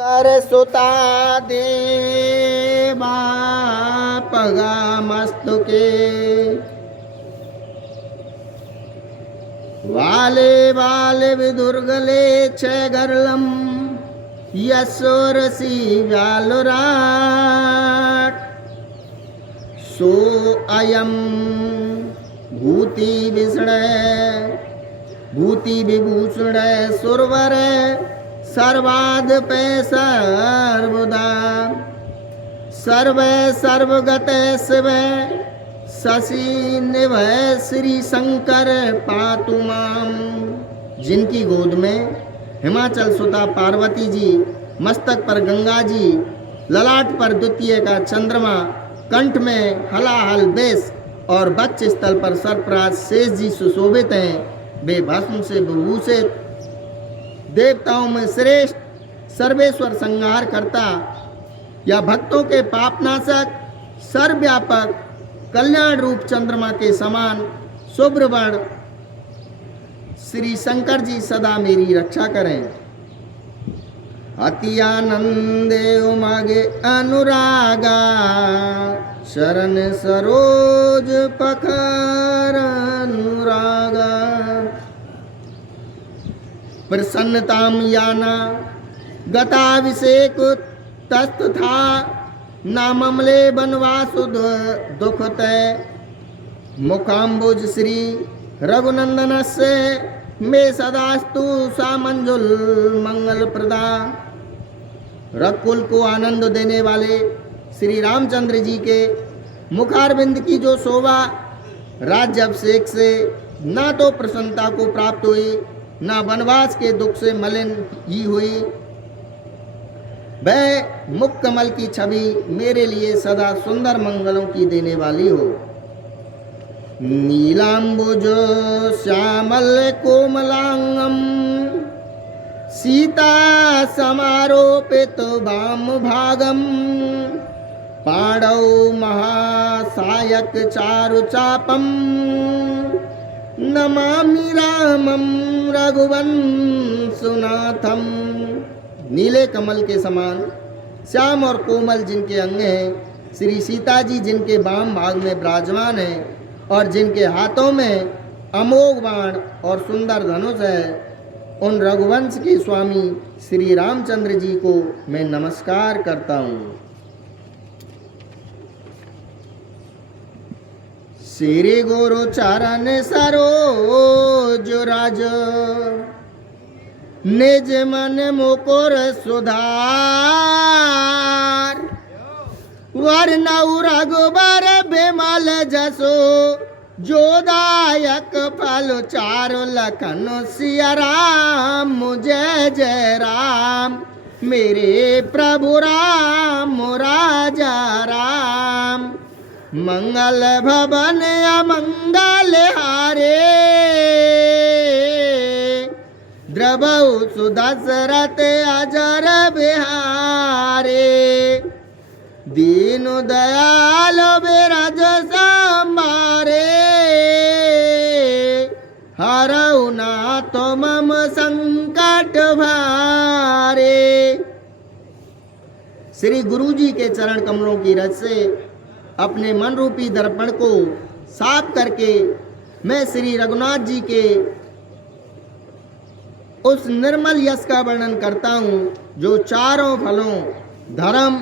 सरसुता देवा पगामस्तुके वाले वाले विदुर्गले च गरलम यशोरसी व्यालुराट सो अयम भूति विभूषण सुरवर सर्वाद पे सर्वदा सर्वे सर्वगत शिव शशि निभय श्री शंकर पातु माम। जिनकी गोद में हिमाचल सुता पार्वती जी, मस्तक पर गंगा जी, ललाट पर द्वितीय का चंद्रमा, कंठ में हलाहल बेस और वक्ष स्थल पर सर्पराज शेष जी सुशोभित हैं। वे भस्म से विभूषित देवताओं में श्रेष्ठ सर्वेश्वर संहार करता या भक्तों के पापनाशक सर्वव्यापक कल्याण रूप चंद्रमा के समान शुभ्रवर्ण श्री शंकर जी सदा मेरी रक्षा करें। अति आनंदे उमगे अनुरागा शरण सरोज पखर अनुरागा प्रसन्नताम याना गताभिषेक तस्तथा नाममले बनवासु दुखतय मुखाम्बुज श्री रघुनंदनस्य मे सदास्तु सामंजुल मंगल प्रदा। रघुकुल को आनंद देने वाले श्री रामचंद्र जी के मुखारविंद की जो शोभा राज्य अभिषेक से ना तो प्रसन्नता को प्राप्त हुई, ना वनवास के दुख से मलिन ही हुई, वह मुख कमल की छवि मेरे लिए सदा सुंदर मंगलों की देने वाली हो। नीलांबुज श्यामल कोमलांगम सीता समारोपित वाम भागम पाणौ महासायक चारु चापम नमामि रामम रघुवंशनाथम। नीले कमल के समान श्याम और कोमल जिनके अंग हैं, श्री सीता जी जिनके वाम भाग में विराजमान हैं और जिनके हाथों में अमोघ बाण और सुंदर धनुष है, उन रघुवंश के स्वामी श्री रामचंद्र जी को मैं नमस्कार करता हूँ। श्री गुरु चरण सरोज रज निज मन मुकुर सुधार वर्णौ रघुबर बिमल जसो जोदायक फल चारु लखन सिया राम जय जय राम मेरे प्रभु राम राजा राम। मंगल भवन अमंगल हारे द्रवौ सुदशरथ अजर बिहारे दीन दयाल बिरज संभारे हरौ नाथ मम संकट भारे। श्री गुरु जी के चरण कमलों की रज से अपने मन रूपी दर्पण को साफ करके मैं श्री रघुनाथ जी के उस निर्मल यश का वर्णन करता हूँ जो चारों फलों धर्म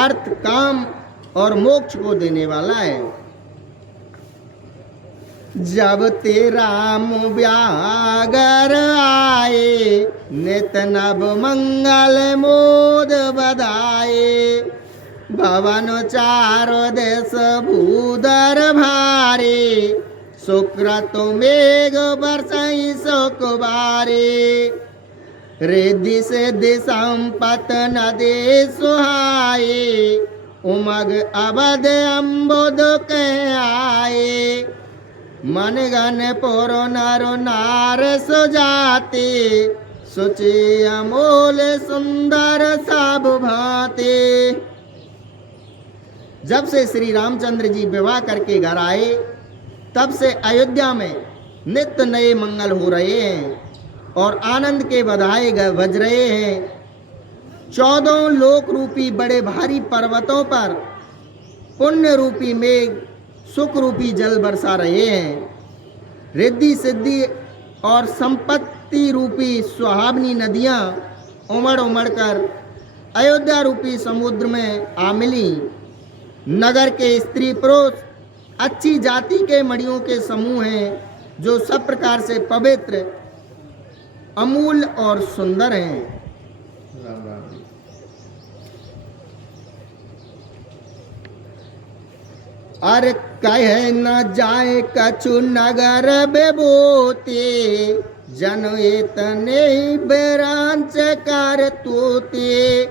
अर्थ काम और मोक्ष को देने वाला है। जब ते राम व्यागर आए नित नव मंगल मोद बधाए भवन चारो देश भूधर भारे सुक्रत मेघ बरसई सुख बारे रिद्धि सिद्धि संपत नदे सुहाए उमग अवध अम्बुद के आए मन गण पुर नर नार सुजाते सुचि अमोल सुंदर सब भाते। जब से श्री रामचंद्र जी विवाह करके घर आए तब से अयोध्या में नित्य नए मंगल हो रहे हैं और आनंद के बधाए बज रहे हैं। 14 लोक रूपी बड़े भारी पर्वतों पर पुण्य रूपी मेघ सुख रूपी जल बरसा रहे हैं। रिद्धि सिद्धि और संपत्ति रूपी सुहावनी नदियां उमड़ उमड़ कर अयोध्या रूपी समुद्र में आ मिली। नगर के स्त्री पुरुष अच्छी जाति के मणियों के समूह हैं, जो सब प्रकार से पवित्र, अमूल्य और सुंदर हैं। राम राम। अर कह न जाए कछु नगर बेबोते, जन एतने बेरांच कर तोते।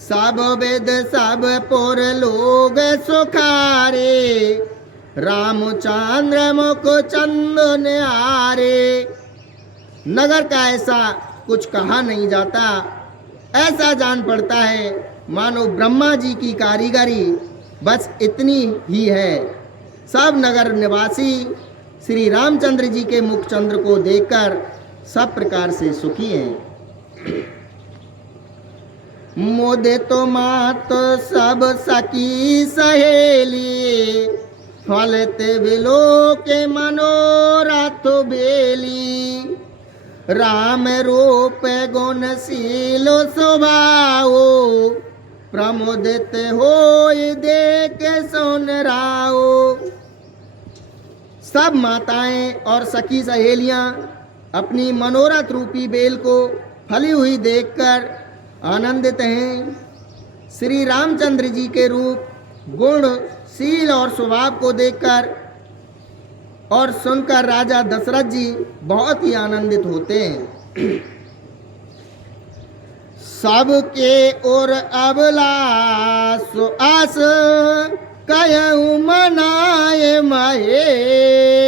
सब वेद सब पुर लोग सुखारे, रामचंद्र मुख चंदन आरे। नगर का ऐसा कुछ कहा नहीं जाता, ऐसा जान पड़ता है मानो ब्रह्मा जी की कारीगरी बस इतनी ही है। सब नगर निवासी श्री रामचंद्र जी के मुख चंद्र को देखकर सब प्रकार से सुखी हैं। मोदे तो मात सब सखी सहेली, फलते बिलो के मनोरथ बेली। राम रूप गुणशील स्वभाव, प्रमोदित होय देख सुन राओ। सब माताएं और सखी सहेलियां अपनी मनोरथ रूपी बेल को फली हुई देखकर आनंदित हैं। श्री रामचंद्र जी के रूप, गुण, शील और स्वभाव को देखकर और सुनकर राजा दशरथ जी बहुत ही आनंदित होते हैं। सबके ओर अभिलाष आस, कहूँ मनाए महेश।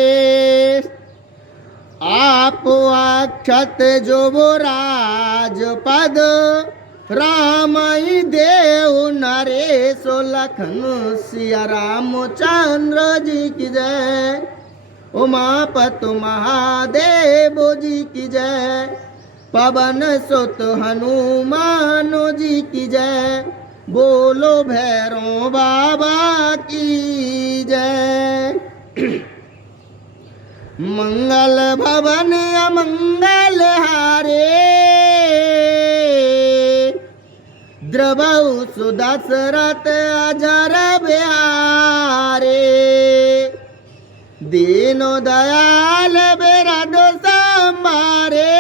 आप अक्षत जो वो राजपद, राम ही देव नरेश। लखन सिया रामचंद्र जी की जय, उमापति महादेव जी की जय। पवन सुत हनुमान जी की जय, बोलो भैरव बाबा की जय। मंगल भवन अमंगल हारे, द्रवहु सुदशरथ अजर बिहारे। दीनो दयाल बिरध संभारे,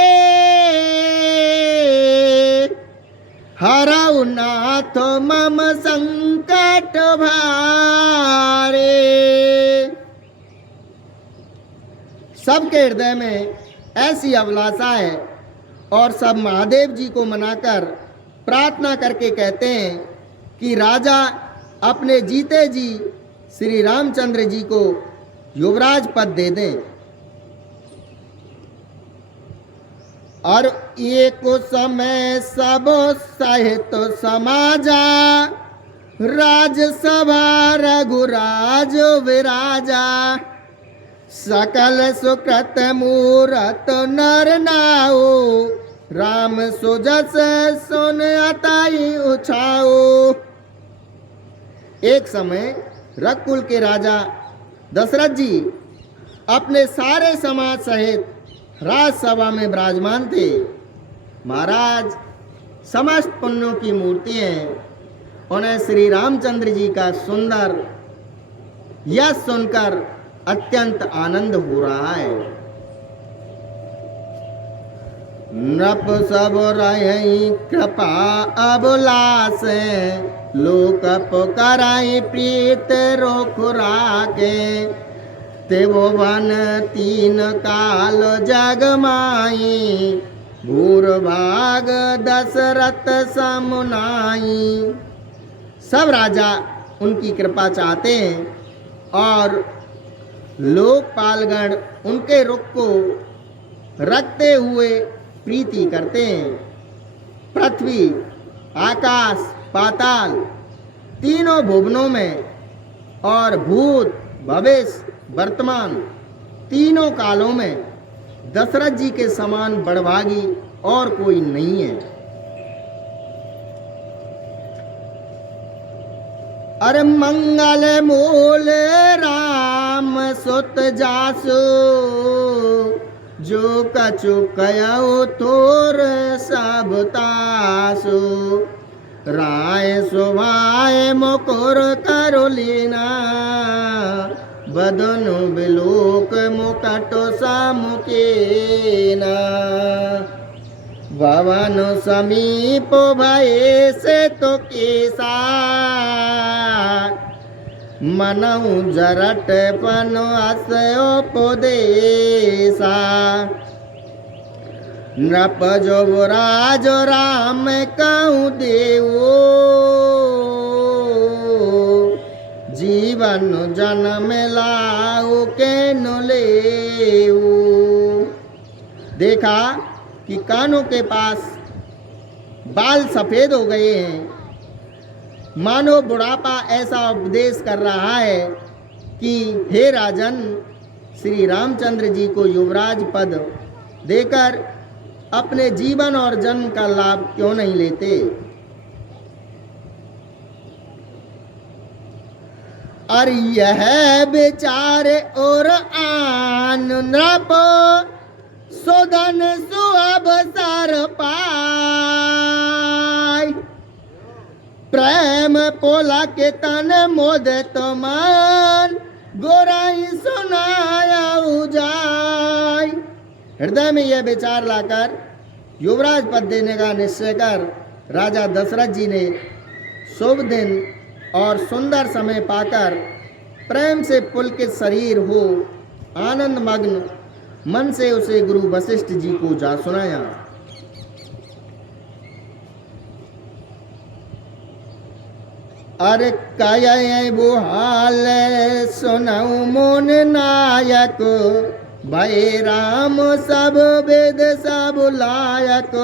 हरऊ नाथ मम संकट भारे। सबके हृदय में ऐसी अभिलाषा है और सब महादेव जी को मनाकर प्रार्थना करके कहते हैं कि राजा अपने जीते जी श्री रामचंद्र जी को युवराज पद दे दें। और एक समय सब सहित समाजा, राजसभा रघुराज विराजा। सकल सुकृत मूरत नर नाओ, राम सुजस सुन अताई उछाओ। एक समय रघुकुल के राजा दशरथ जी अपने सारे समाज सहित राजसभा में विराजमान थे। महाराज समस्त पुण्यों की मूर्ति हैं, उन्हें श्री रामचंद्र जी का सुंदर यश सुनकर अत्यंत आनंद हो रहा है। नृप सब रही कृपा अभिलाष, लोक पुकाराई प्रीत रोख राखे। त्रिभुवन तीन काल जग माई, भूर्भाग दशरथ समुनाई। सब राजा उनकी कृपा चाहते हैं और लोकपालगण उनके रुख को रखते हुए प्रीति करते हैं। पृथ्वी, आकाश, पाताल तीनों भुवनों में और भूत, भविष्य, वर्तमान तीनों कालों में दशरथ जी के समान बड़भागी और कोई नहीं है। अरे मंगल मूल राम सुत जासु, जो कछु कयऊ तोर सब तासु। राय सुभाय मुकुर करु लीना, बदनु बिलोक मुकट सामुकेना। भवन समीप भये से तो केसा, मनऊ जरट पन असोपदेसा। नृप जो राज राम कहूँ देवो, जीवन जन्म लाऊ के न लेऊ। देखा कि कानों के पास बाल सफेद हो गए हैं, मानो बुढ़ापा ऐसा उपदेश कर रहा है कि हे राजन, श्री रामचंद्र जी को युवराज पद देकर अपने जीवन और जन्म का लाभ क्यों नहीं लेते। और यह विचार और आन नृप, सुधन सुअवसर पाय। प्रेम पोला के तन मोदित मन, गोराई सुनाया जाय। हृदय में यह विचार लाकर युवराज पद देने का निश्चय कर राजा दशरथ जी ने शुभ दिन और सुंदर समय पाकर प्रेम से पुलकित शरीर हो आनंद मग्न मन से उसे गुरु वशिष्ठ जी को जा सुनाया। अरे कय वो हाल सुनऊ मोन नायक, भय राम सब वेद सब लायक।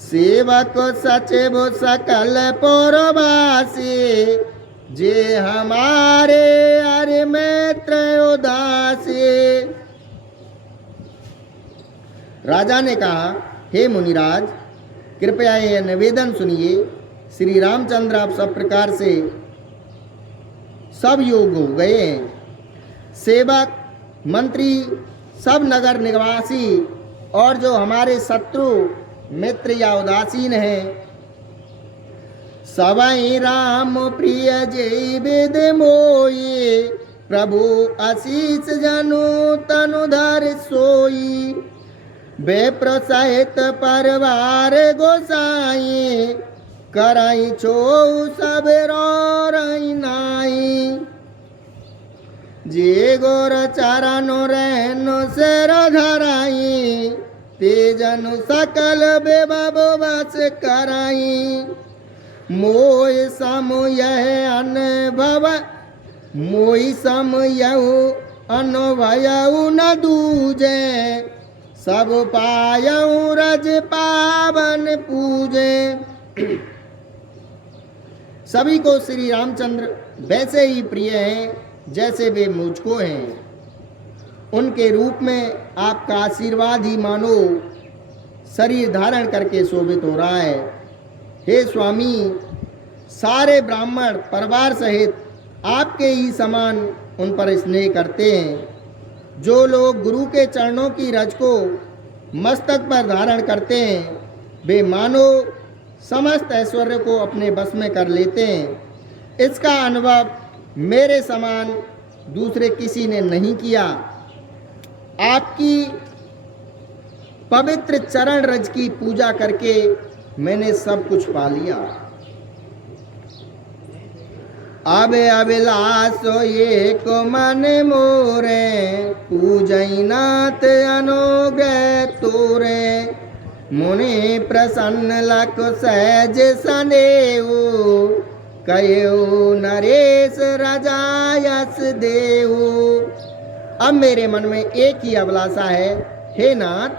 सेवक सचिव सकल पुरवासी, जे हमारे अरे मित्र उदासी। राजा ने कहा, हे मुनिराज, कृपया यह निवेदन सुनिए। श्री रामचंद्र आप सब प्रकार से सब योग हो गए हैं। सेवक मंत्री सब नगर निवासी और जो हमारे शत्रु मित्र या उदासीन हैं, सवई राम प्रिय जय विद मोई। प्रभु आशीष जनु तनु धर सोई। बेप्र सहित परवार गोसाई, कराई छो सब रोई नाई। जे गोर चरणो रहनो सिर धराई, तेजनु सकल बेबब बस कराई। मोय सम यह अनुभव, मोय सम यहु अनुभयउ न दूजे। सब पायऊ रज पावन पूजे। सभी को श्री रामचंद्र वैसे ही प्रिय हैं जैसे वे मुझको हैं। उनके रूप में आपका आशीर्वाद ही मानो शरीर धारण करके शोभित हो रहा है। हे स्वामी, सारे ब्राह्मण परिवार सहित आपके ही समान उन पर स्नेह करते हैं। जो लोग गुरु के चरणों की रज को मस्तक पर धारण करते हैं, वे मानो समस्त ऐश्वर्य को अपने बस में कर लेते हैं। इसका अनुभव मेरे समान दूसरे किसी ने नहीं किया। आपकी पवित्र चरण रज की पूजा करके मैंने सब कुछ पा लिया। अबे अभिलाष एक मन मोरे, पूजनाथ अनुग्रह तोरे। मुनि प्रसन्न लख सहज सनेऊ, कयो नरेश राजा यस देऊ। अब मेरे मन में एक ही अभिलाषा है, हे नाथ,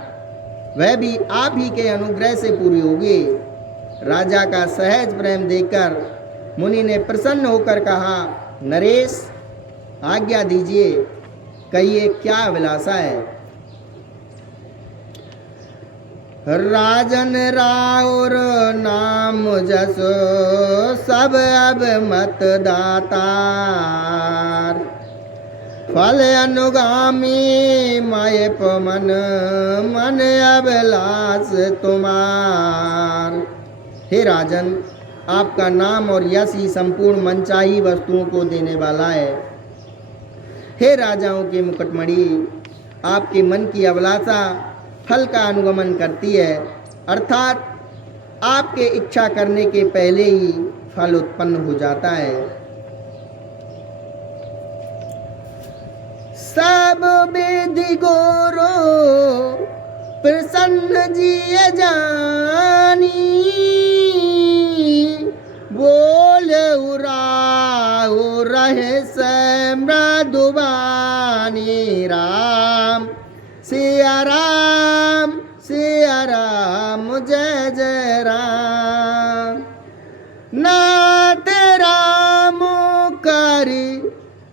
वह भी आप ही के अनुग्रह से पूरी होगी। राजा का सहज प्रेम देखकर मुनि ने प्रसन्न होकर कहा, नरेश आज्ञा दीजिए, कहिए क्या अभिलाषा है। राजन राउर नाम जसो सब अब मतदातार, फल अनुगामी मय पमन मन अभिलाष तुम्हार। हे राजन, आपका नाम और यश ही संपूर्ण मनचाही वस्तुओं को देने वाला है। हे राजाओं के मुकुटमणि, आपके मन की अभिलाषा फल का अनुगमन करती है, अर्थात आपके इच्छा करने के पहले ही फल उत्पन्न हो जाता है। सब विधि गुरु प्रसन्न जिय जानी, बोल उराओ रहे से मृदुबानी। राम सिया राम जय जय राम। नाथ राम करी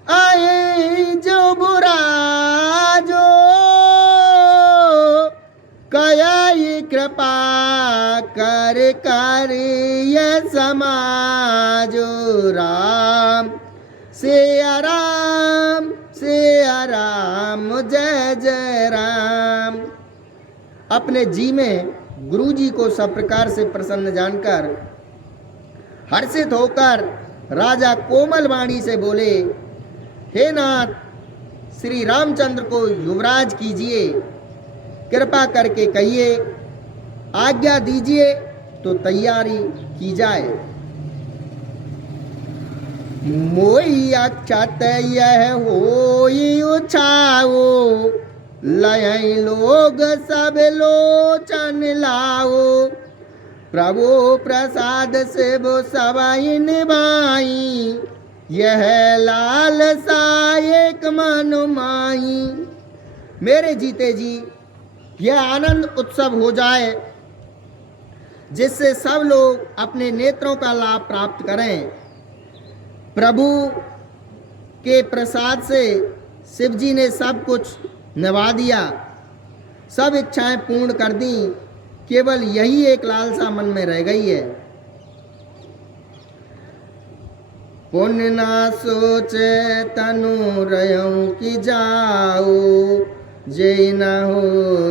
आए जो बुरा जो, कयाई कृपा कर ये समाजो। राम सिया राम जय जय राम। अपने जी में गुरु जी को सब प्रकार से प्रसन्न जानकर हर्षित होकर राजा कोमल वाणी से बोले, हे नाथ, श्री रामचंद्र को युवराज कीजिए, कृपा करके कहिए, आज्ञा दीजिए तो तैयारी की जाए। मोई अक्षत यह होई उछाओ, लय लोग सब लोचन लाओ। प्रभु प्रसाद से वो सवाई निभाई, यह लाल सा एक मन माही। मेरे जीते जी यह आनंद उत्सव हो जाए, जिससे सब लोग अपने नेत्रों का लाभ प्राप्त करें। प्रभु के प्रसाद से शिव जी ने सब कुछ निभा दिया, सब इच्छाएं पूर्ण कर दी, केवल यही एक लालसा मन में रह गई है। पुण्य ना सोचे तनु रयऊ की जाओ, जे न हो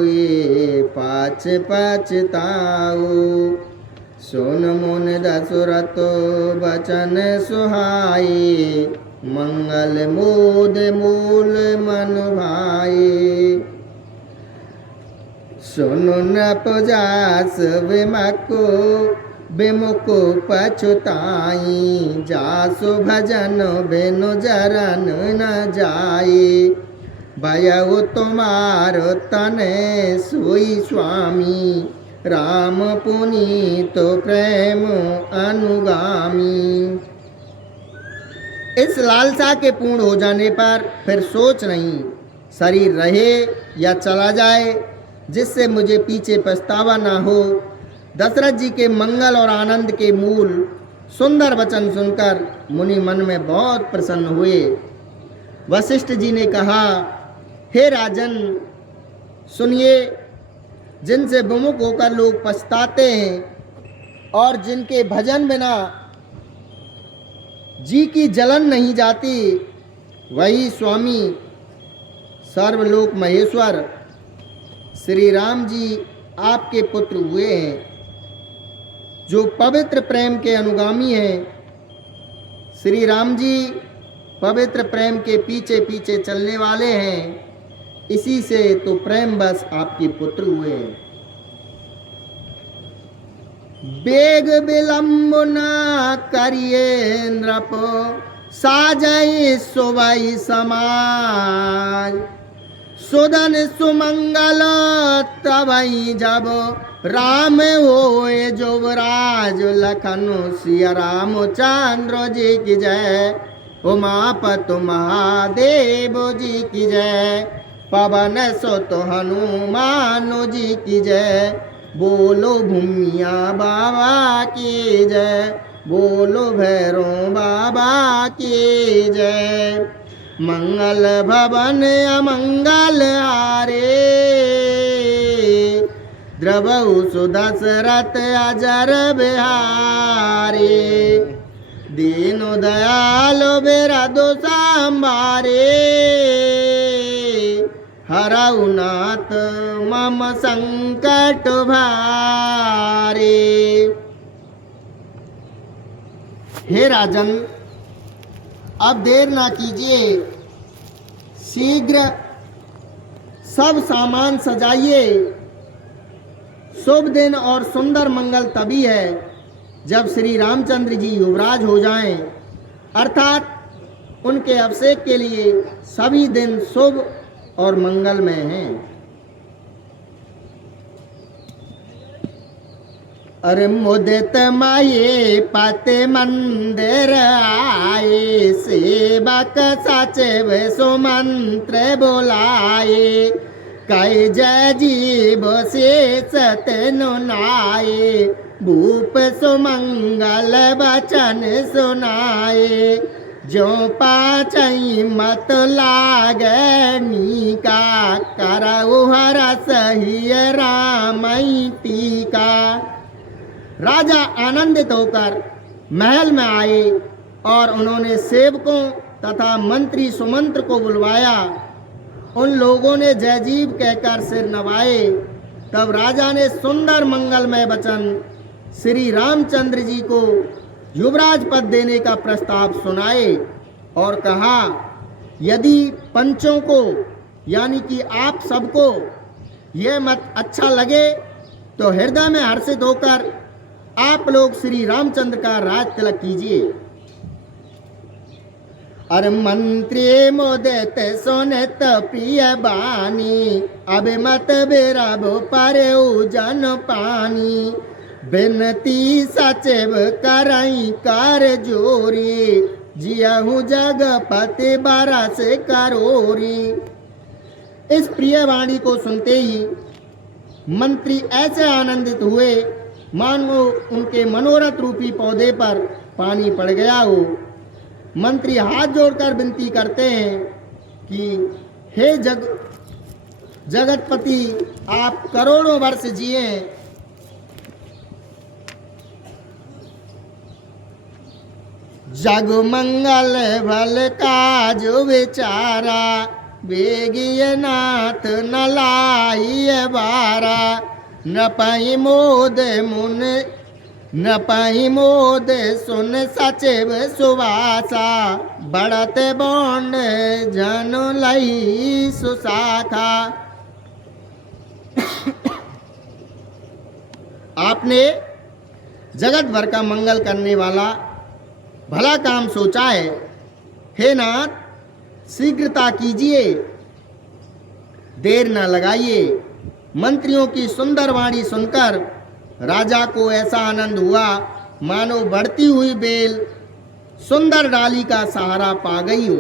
ये पाछ पछताओ। सुन मुन दशरथ बचन सुहाए, मंगल मोद मूल मन भाए। सुनु नपजास विमुको पछुताई, जासु भजन बिनु जरन न जाए। भयउ तुम्हार तने सोई स्वामी, राम पुनीत प्रेम अनुगामी। इस लालसा के पूर्ण हो जाने पर फिर सोच नहीं, शरीर रहे या चला जाए, जिससे मुझे पीछे पछतावा ना हो। दशरथ जी के मंगल और आनंद के मूल सुंदर वचन सुनकर मुनि मन में बहुत प्रसन्न हुए। वशिष्ठ जी ने कहा, हे राजन, सुनिए, जिनसे विमुख होकर लोग पछताते हैं और जिनके भजन बिना जी की जलन नहीं जाती, वही स्वामी सर्वलोक महेश्वर श्री राम जी आपके पुत्र हुए हैं, जो पवित्र प्रेम के अनुगामी हैं। श्री राम जी पवित्र प्रेम के पीछे पीछे चलने वाले हैं, इसी से तो प्रेम बस आपके पुत्र हुए हैं। बेग विलंब ना करिए नृप, साजई सुबई समाज। सुदन सुमंगल तबई जब, राम होए जुवराज। लखन सिया रामचंद्र जी की जय, उमापति महादेव जी की जय। पवन सुत हनुमान जी की जय, बोलो भूमिया बाबा की जय। बोलो भैरो बाबा की जय। मंगल भवन अमंगल हारे, द्रवहु सुदशरथ अजर बिहारी, दीनो दयालो बेरा दो सांबारे, हरऊ नाथ मम संकट भारे। हे राजन, अब देर ना कीजिए, शीघ्र सब सामान सजाइए। शुभ दिन और सुंदर मंगल तभी है जब श्री रामचंद्र जी युवराज हो जाएं, अर्थात उनके अभिषेक के लिए सभी दिन शुभ और मंगलमय हैं। अरे मुदित माये पते मंदिर आए, सेवक सचिव सुमंत्र बोलाए, कई जय जीव शेष तेनु नाये, भूप सुमंगल वचन सुनाए, जो पाचई मत लागे नीका, करऊ हरस ही रामई टीका। राजा आनंदित होकर महल में आए और उन्होंने सेवकों तथा मंत्री सुमंत्र को बुलवाया। उन लोगों ने जयजीव कहकर सिर नवाए। तब राजा ने सुंदर मंगलमय वचन श्री रामचंद्र जी को युवराज पद देने का प्रस्ताव सुनाए और कहा, यदि पंचों को यानी कि आप सबको यह मत अच्छा लगे तो हृदय में हर्षित होकर आप लोग श्री रामचंद्र का राज तिलक कीजिए। अरे मंत्री मोदित सुनित प्रिय बानी, अब मत बिरबो परऊ जन पानी, बिनती सचिव करई कर जोरी, जियहु जगपति बरस करोरी। इस प्रिय वाणी को सुनते ही मंत्री ऐसे आनंदित हुए मानो उनके मनोरथ रूपी पौधे पर पानी पड़ गया हो। मंत्री हाथ जोड़कर विनती करते हैं कि हे जगतपति, आप करोड़ों वर्ष जिए। जग मंगल भल काज विचारा, बेगिय नाथ न लाइय बारा, न पाई मोद मुन न पाई मोद सुन सचिव सुवासा, बढ़त बौंड जन लई सुशाखा। आपने जगत भर का मंगल करने वाला भला काम सोचा है। हे नाथ, शीघ्रता कीजिए, देर न लगाइए। मंत्रियों की सुंदर वाणी सुनकर राजा को ऐसा आनंद हुआ मानो बढ़ती हुई बेल सुंदर डाली का सहारा पा गई हो।